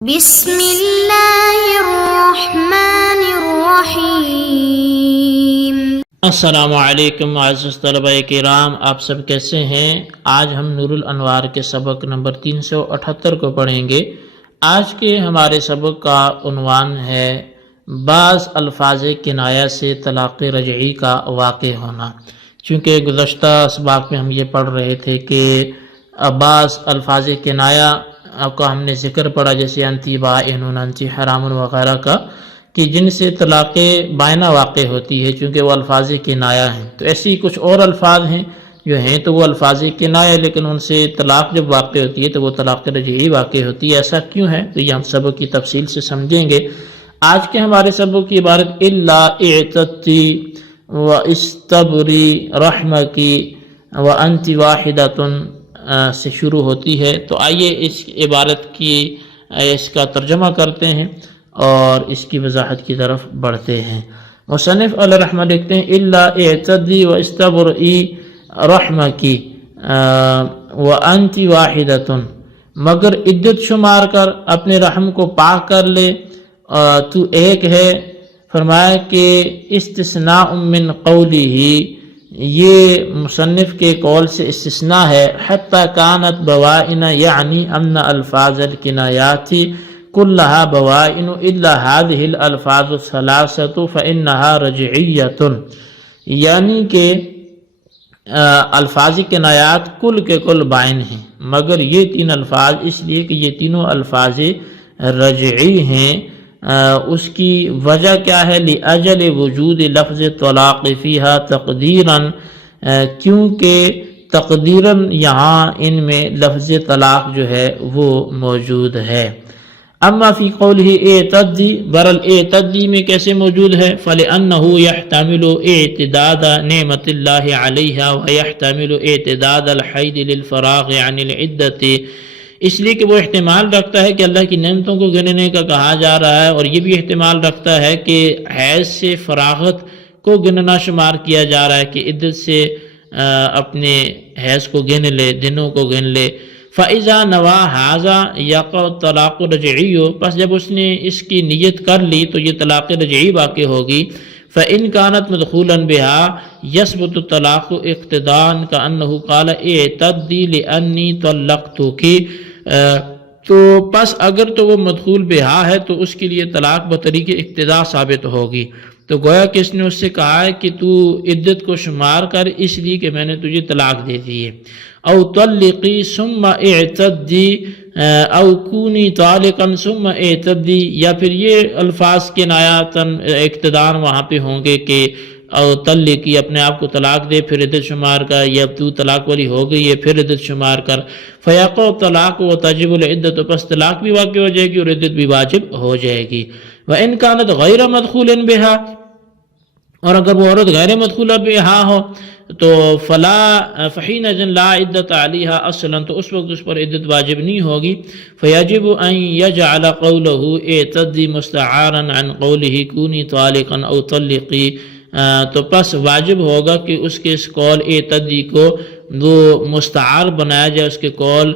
بسم اللہ الرحمن الرحیم۔ السلام علیکم معزز طلبہ کرام، آپ سب کیسے ہیں؟ آج ہم نور الانوار کے سبق نمبر 378 کو پڑھیں گے۔ آج کے ہمارے سبق کا عنوان ہے بعض الفاظ کنایہ سے طلاق رجعی کا واقع ہونا۔ چونکہ گزشتہ اسباق میں ہم یہ پڑھ رہے تھے کہ بعض الفاظ کنایہ کا ہم نے ذکر پڑھا، جیسے انتی بائنون، انتی حرام وغیرہ کا، کہ جن سے طلاق بائنہ واقع ہوتی ہے، چونکہ وہ الفاظ کنایہ ہیں۔ تو ایسی کچھ اور الفاظ ہیں جو ہیں تو وہ الفاظ کنایہ، لیکن ان سے طلاق جب واقع ہوتی ہے تو وہ طلاق رجعی واقع ہوتی ہے۔ ایسا کیوں ہے؟ تو یہ ہم سبق کی تفصیل سے سمجھیں گے۔ آج کے ہمارے سبق کی عبارت الا اعتدتی و استبری رحمکی و انت واحدۃ سے شروع ہوتی ہے۔ تو آئیے اس عبارت کی اس کا ترجمہ کرتے ہیں اور اس کی وضاحت کی طرف بڑھتے ہیں۔ مصنف علیہ رحمہ لکھتے ہیں الا اعتدی و استبری رحمکی و انت واحدۃ، مگر عدت شمار کر اپنے رحم کو پاک کر لے، تو ایک ہے۔ فرمایا کہ استثناء من قوله، یہ مصنف کے قول سے استثناء ہے، حتی کانت بوائن، یعنی ان الفاظ الکنایات کلها بوائن الا هذه الالفاظ الثلاثة فانها رجعیۃ، یعنی کہ الفاظ کنایات کل کے کل بائن ہیں، مگر یہ تین الفاظ اس لیے کہ یہ تینوں الفاظ رجعی ہیں۔ اس کی وجہ کیا ہے؟ لِأَجَلِ وجود لفظ طلاق فیہا تقدیراً، کیونکہ تقدیراً یہاں ان میں لفظ طلاق جو ہے وہ موجود ہے۔ اما فی قولہ اعتدی، برال اعتدی میں کیسے موجود ہے؟ فَلِأَنَّهُ يَحْتَمِلُ اعتداد نعمت اللہ علیہا وَيَحْتَمِلُ اعتداد الحید للفراغ عن العدت، اس لیے کہ وہ احتمال رکھتا ہے کہ اللہ کی نعمتوں کو گننے کا کہا جا رہا ہے، اور یہ بھی احتمال رکھتا ہے کہ حیض سے فراغت کو گننا شمار کیا جا رہا ہے، کہ عدت سے اپنے حیض کو گن لے، دنوں کو گن لے۔ فَإِذَا نَوَى هَذَا يَقَعُ الطَّلَاقُ الرَّجْعِيُّ، پس جب اس نے اس کی نیت کر لی تو یہ طلاق رجعی واقع ہوگی۔ فَإِنْ كَانَتْ مَدْخُولًا بِهَا يَثْبُتُ الطَّلَاقُ اقْتِدَاءً كَأَنَّهُ قَالَ اعْتَدِّي لِأَنِّي طَلَّقْتُكِ، تو پس اگر تو وہ مدخول بہا ہے تو اس کے لیے طلاق بطریق اقتضاء ثابت ہوگی۔ تو گویا کہ اس نے اس سے کہا ہے کہ تو عدت کو شمار کر، اس لیے کہ میں نے تجھے طلاق دے دی ہے۔ او طلقی ثم اعتدی او کونی طالقا ثم اعتدی، یا پھر یہ الفاظ کنایاتاً اقتدار وہاں پہ ہوں گے کہ او طلقی، اپنے آپ کو طلاق دے پھر عدت شمار کر، یا تو طلاق والی ہو گئی ہے پھر عدت شمار کر۔ فیقع طلاق و تجب العدت، پس طلاق بھی واقع ہو جائے گی اور عدت بھی واجب ہو جائے گی۔ وَإِنْ كَانَتْ غَيْرَ مَدْخُولٍ بِهَا، اور اگر وہ عورت غیر مدخولہ بہا ہو تو فحینئذ لا عدت علیہا اصلا، تو اس وقت اس پر عدت واجب نہیں ہوگی۔ فیجب ان یجعل قولہ اعتدی مستعارا عن قولہ کونی طالقا او طلقی، تو پس واجب ہوگا کہ اس کے اس قول اعتدی کو وہ مستعار بنایا جائے اس کے قول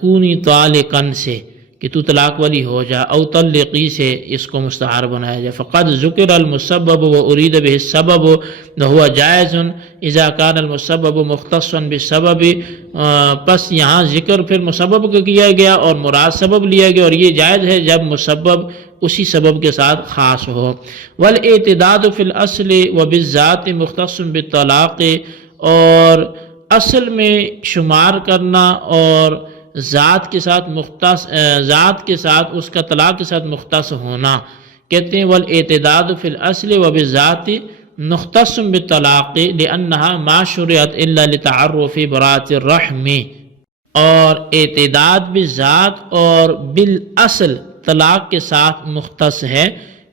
کونی طالقا سے، کہ تو طلاق والی ہو جا، او طلقی سے اس کو مستعار بنایا جائے۔ فقد ذکر المسبب و ارید به السبب وهو جائز اذا كان المسبب مختصا بالسبب، پس یہاں ذکر پھر مسبب کا کیا گیا اور مراد سبب لیا گیا، اور یہ جائز ہے جب مسبب اسی سبب کے ساتھ خاص ہو۔ والاعتداد فی الاصل وبالذات مختص بالطلاق، اور اصل میں شمار کرنا اور ذات کے ساتھ مختص، ذات کے ساتھ اس کا طلاق کے ساتھ مختص ہونا، کہتے ہیں والاعتداد فی الاصل وبالذات مختص بالطلاق لانها ما شرعت الا لتعرف براءة الرحم، اور اعتداد بالذات اور بالاصل طلاق کے ساتھ مختص ہے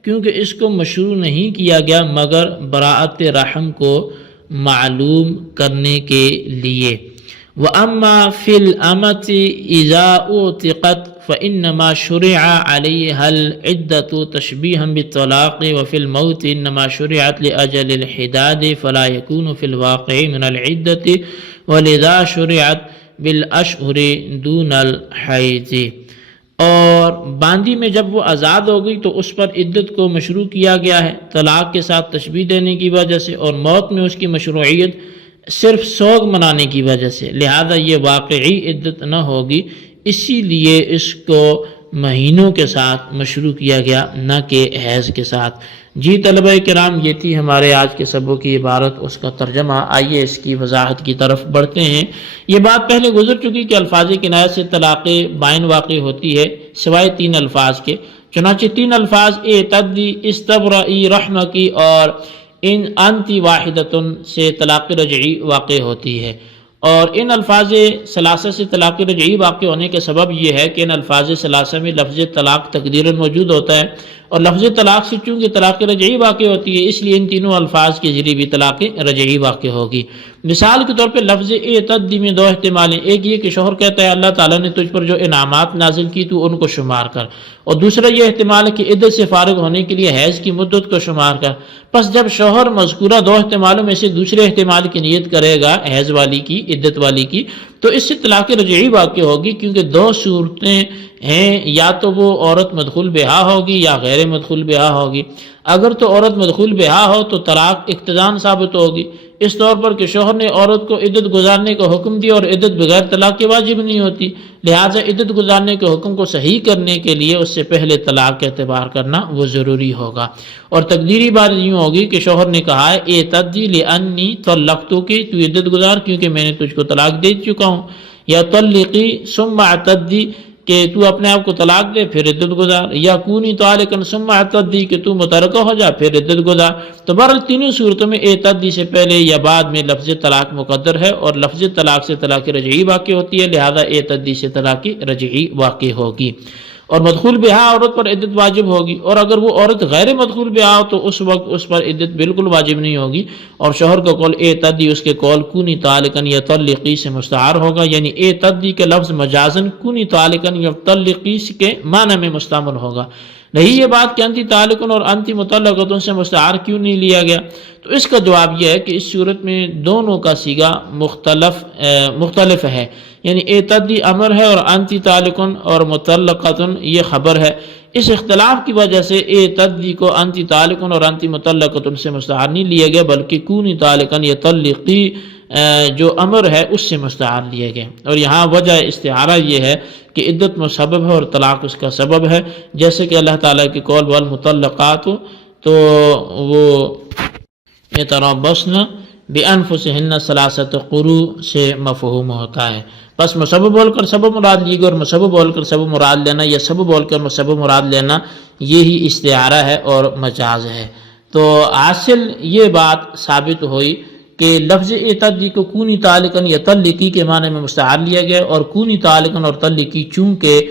کیونکہ اس کو مشروع نہیں کیا گیا مگر براءت رحم کو معلوم کرنے کے لیے۔ وَأَمَّا فِي الْأَمَةِ إِذَا أُعْتِقَتْ فَإِنَّمَا شُرِعَ عَلَيْهَا الْعِدَّةُ تَشْبِيهًا بِالطَّلَاقِ، وَفِي الْمَوْتِ إِنَّمَا شُرِعَتْ لِأَجَلِ الْحِدَادِ فَلَا يَكُونُ فِي الْوَاقِعِ مِنَ الْعِدَّةِ وَلِذَا شُرِعَتْ بالاشہر دون الحیض۔ اور باندی میں جب وہ آزاد ہو گئی تو اس پر عدت کو مشروع کیا گیا ہے طلاق کے ساتھ تشبیہ دینے کی وجہ سے، اور موت میں اس کی مشروعیت صرف سوگ منانے کی وجہ سے، لہذا یہ واقعی عدت نہ ہوگی، اسی لیے اس کو مہینوں کے ساتھ مشروع کیا گیا نہ کہ حیض کے ساتھ۔ جی طلبہ کرام، یہ تھی ہمارے آج کے سبق کی عبارت، اس کا ترجمہ۔ آئیے اس کی وضاحت کی طرف بڑھتے ہیں۔ یہ بات پہلے گزر چکی کہ الفاظ کنایہ سے طلاق بائن واقع ہوتی ہے سوائے 3 الفاظ کے، چنانچہ 3 الفاظ اعتدی، استبرئی، رحمکی اور ان انتی واحدتن سے طلاق رجعی واقع ہوتی ہے۔ اور ان الفاظ ثلاثہ سے طلاق رجعی واقع ہونے کا سبب یہ ہے کہ ان الفاظ ثلاثہ میں لفظ طلاق تقدیراً موجود ہوتا ہے، اور لفظ طلاق سے چونکہ طلاق رجعی واقع ہوتی ہے، اس لیے ان تینوں الفاظ کے ذریعے بھی طلاق رجعی واقع ہوگی۔ مثال کے طور پہ لفظ اعتدی میں 2 احتمال ہیں، ایک یہ کہ شوہر کہتا ہے اللہ تعالیٰ نے تجھ پر جو انعامات نازل کی تو ان کو شمار کر، اور دوسرا یہ احتمال ہے کہ عدت سے فارغ ہونے کے لیے حیض کی مدت کو شمار کر۔ پس جب شوہر مذکورہ 2 احتمالوں میں سے دوسرے احتمال کی نیت کرے گا، حیض والی کی، عدت والی کی، تو اس سے طلاق رجعی واقع ہوگی، کیونکہ 2 صورتیں ہیں، یا تو وہ عورت مدخول بہا ہوگی یا غیر مدخول بہا ہوگی۔ اگر تو عورت مدخول بہا ہو تو طلاق اقتضاً ثابت ہوگی، اس طور پر کہ شوہر نے عورت کو عدت گزارنے کا حکم دیا اور عدت بغیر طلاق کے واجب نہیں ہوتی، لہٰذا عدت گزارنے کے حکم کو صحیح کرنے کے لیے اس سے پہلے طلاق کا اعتبار کرنا وہ ضروری ہوگا۔ اور تقدیری بات یوں ہوگی کہ شوہر نے کہا ہے اعتدی لانی طلقتک، تو عدت گزار کیونکہ میں نے تجھ کو طلاق دے چکا ہوں، یا طلقی ثم اعتدی کہ تو اپنے آپ کو طلاق دے پھر عدت گزار، یا کونی طالقا ثم اعتدی کہ تو مترکہ ہو جا پھر عدت گزار۔ تو بہرحال تینوں صورتوں میں اعتدی سے پہلے یا بعد میں لفظ طلاق مقدر ہے، اور لفظ طلاق سے طلاق رجعی واقع ہوتی ہے، لہذا اعتدی سے طلاق رجعی واقع ہوگی، اور مدخول بہا عورت پر عدت واجب ہوگی، اور اگر وہ عورت غیر مدخول بہا ہو تو اس وقت اس پر عدت بالکل واجب نہیں ہوگی، اور شوہر کا قول اعتدی اس کے قول کونی طالقا یا طلقی سے مستعار ہوگا، یعنی اعتدی کے لفظ مجازن کونی طالقا یا طلقی کے معنی میں مستعمل ہوگا۔ نہیں یہ بات کہ انتی طالقن اور انتی مطلقتن سے مستعار کیوں نہیں لیا گیا؟ تو اس کا جواب یہ ہے کہ اس صورت میں دونوں کا صیغہ مختلف ہے، یعنی اعتدی امر ہے اور انتی طالقن اور مطلقتن یہ خبر ہے۔ اس اختلاف کی وجہ سے اعتدی کو انتی طالقن اور انتی مطلقتن سے مستعار نہیں لیا گیا، بلکہ کونی طالقن یا طلقی جو امر ہے اس سے مستعار لیے گئے۔ اور یہاں وجہ استعارہ یہ ہے کہ عدت مسبب ہے اور طلاق اس کا سبب ہے، جیسے کہ اللہ تعالیٰ کی قول والمطلقات، تو وہ یتربصن بانفسہن ثلاثۃ قروء سے مفہوم ہوتا ہے۔ بس مسبب بول کر سبب مراد لی گئی، اور مسبب بول کر سبب مراد لینا یا سبب بول کر مسبب مراد لینا یہی استعارہ ہے اور مجاز ہے۔ تو حاصل یہ بات ثابت ہوئی کہ لفظ اعتدی کو کونی طالقن یا طلقی کے معنی میں مستعار لیا گیا، اور کونی طالقن اور طلقی چونکہ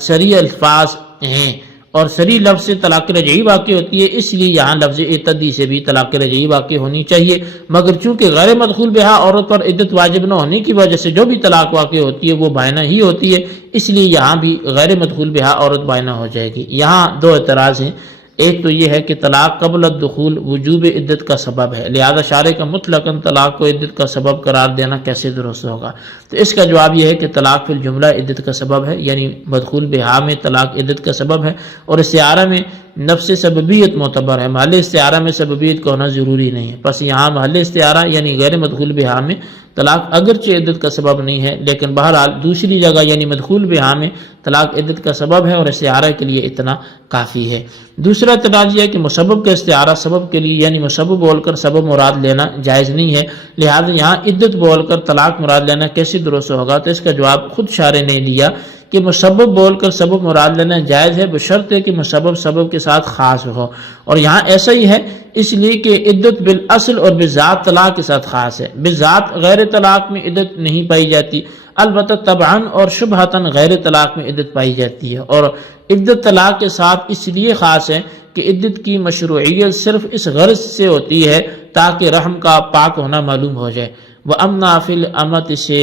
صریح الفاظ ہیں اور صریح لفظ سے طلاق رجعی واقع ہوتی ہے، اس لیے یہاں لفظ اعتدی سے بھی طلاق رجعی واقع ہونی چاہیے، مگر چونکہ غیر مدخول بہا عورت پر عدت واجب نہ ہونے کی وجہ سے جو بھی طلاق واقع ہوتی ہے وہ بائنہ ہی ہوتی ہے، اس لیے یہاں بھی غیر مدخول بہا عورت بائنہ ہو جائے گی۔ یہاں 2 اعتراض ہیں، ایک تو یہ ہے کہ طلاق قبل الدخول وجوب عدت کا سبب ہے، لہذا شارع کا مطلقاً طلاق کو عدت کا سبب قرار دینا کیسے درست ہوگا؟ تو اس کا جواب یہ ہے کہ طلاق فی الجملہ عدت کا سبب ہے، یعنی مدخول بہا میں طلاق عدت کا سبب ہے، اور استعارہ میں نفس سببیت معتبر ہے، محل استعارہ میں سببیت کا ہونا ضروری نہیں ہے۔ پس یہاں محل استعارہ یعنی غیر مدخول بہا میں طلاق اگرچہ عدت کا سبب نہیں ہے، لیکن بہرحال دوسری جگہ یعنی مدخول بہا میں طلاق عدت کا سبب ہے، اور استعارہ کے لیے اتنا کافی ہے۔ دوسرا اعتراض یہ ہے کہ مسبب کا استعارہ سبب کے لیے یعنی مسبب بول کر سبب مراد لینا جائز نہیں ہے، لہذا یہاں عدت بول کر طلاق مراد لینا کیسے درست ہوگا؟ تو اس کا جواب خود شارع نے دیا کہ مسبب بول کر سبب مراد لینا جائز ہے، بشرط کہ مسبب سبب کے ساتھ خاص ہو، اور یہاں ایسا ہی ہے، اس لیے کہ عدت بالاصل اور بذات طلاق کے ساتھ خاص ہے۔ بذات غیر طلاق میں عدت نہیں پائی جاتی، البتہ طبعاً اور شبہتاً غیر طلاق میں عدت پائی جاتی ہے، اور عدت طلاق کے ساتھ اس لیے خاص ہے کہ عدت کی مشروعیت صرف اس غرض سے ہوتی ہے تاکہ رحم کا پاک ہونا معلوم ہو جائے، وَأَمْنَا فِي الْأَمَةِ سے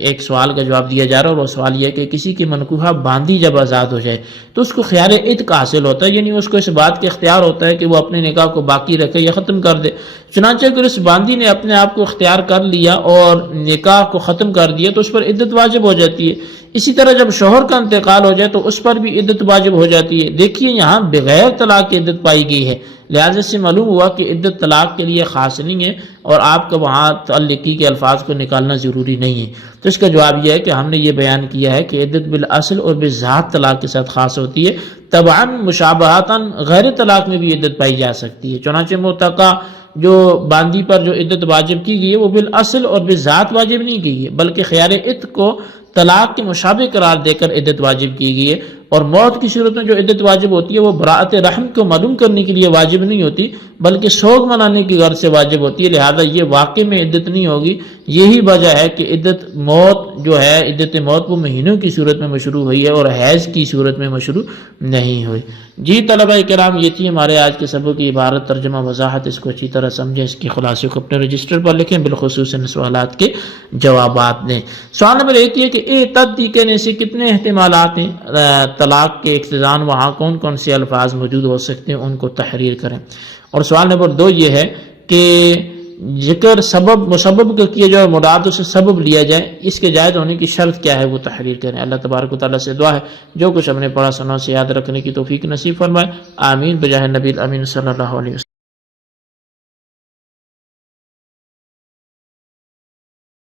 ایک سوال کا جواب دیا جا رہا ہے، اور وہ سوال یہ کہ کسی کی منکوحہ باندھی جب آزاد ہو جائے تو اس کو خیار عتق حاصل ہوتا ہے، یعنی اس کو اس بات کا اختیار ہوتا ہے کہ وہ اپنے نکاح کو باقی رکھے یا ختم کر دے۔ چنانچہ اگر اس باندھی نے اپنے آپ کو اختیار کر لیا اور نکاح کو ختم کر دیا تو اس پر عدت واجب ہو جاتی ہے۔ اسی طرح جب شوہر کا انتقال ہو جائے تو اس پر بھی عدت واجب ہو جاتی ہے۔ دیکھیے یہاں بغیر طلاق کی عدت پائی گئی ہے، لہذا سے معلوم ہوا کہ عدت طلاق کے لیے خاص نہیں ہے اور آپ کا وہاں تعلقی کے الفاظ کو نکالنا ضروری نہیں ہے۔ تو اس کا جواب یہ ہے کہ ہم نے یہ بیان کیا ہے کہ عدت بالاصل اور بذات طلاق کے ساتھ خاص ہوتی ہے، طبعاً مشابہتاً غیر طلاق میں بھی عدت پائی جا سکتی ہے۔ چنانچہ معتقہ جو باندھی پر جو عدت واجب کی گئی ہے وہ بالاصل اور بذات واجب نہیں کی ہے، بلکہ خیار عتق کو طلاق کے مشابہ قرار دے کر عدت واجب کی گئی ہے۔ اور موت کی صورت میں جو عدت واجب ہوتی ہے وہ براءت رحم کو معلوم کرنے کے لیے واجب نہیں ہوتی بلکہ سوگ منانے کی غرض سے واجب ہوتی ہے، لہذا یہ واقع میں عدت نہیں ہوگی۔ یہی وجہ ہے کہ عدت موت جو ہے، عدت موت وہ مہینوں کی صورت میں مشروع ہوئی ہے اور حیض کی صورت میں مشروع نہیں ہوئی۔ جی طلبہ کرام، یہ تھی ہمارے آج کے سبق کی عبارت، ترجمہ، وضاحت۔ اس کو اچھی طرح سمجھیں، اس کے خلاصے کو اپنے رجسٹر پر لکھیں، بالخصوص ان سوالات کے جوابات دیں۔ سوال نمبر 1 یہ کہ اعتدی کہنے سے کتنے احتمالات ہیں؟ طلاق کے اختزان وہاں کون کون سے الفاظ موجود ہو سکتے ہیں، ان کو تحریر کریں۔ اور سوال نمبر 2 یہ ہے کہ ذکر سبب مسبب کا کیا جائے، مراد سے سبب لیا جائے، اس کے جائز ہونے کی شرط کیا ہے وہ تحریر کریں۔ اللہ تبارک و تعالیٰ سے دعا ہے جو کچھ ہم نے پڑھا سنا سے یاد رکھنے کی توفیق نصیب فرمائے، آمین بجاہ نبی الامین صلی اللہ علیہ وسلم۔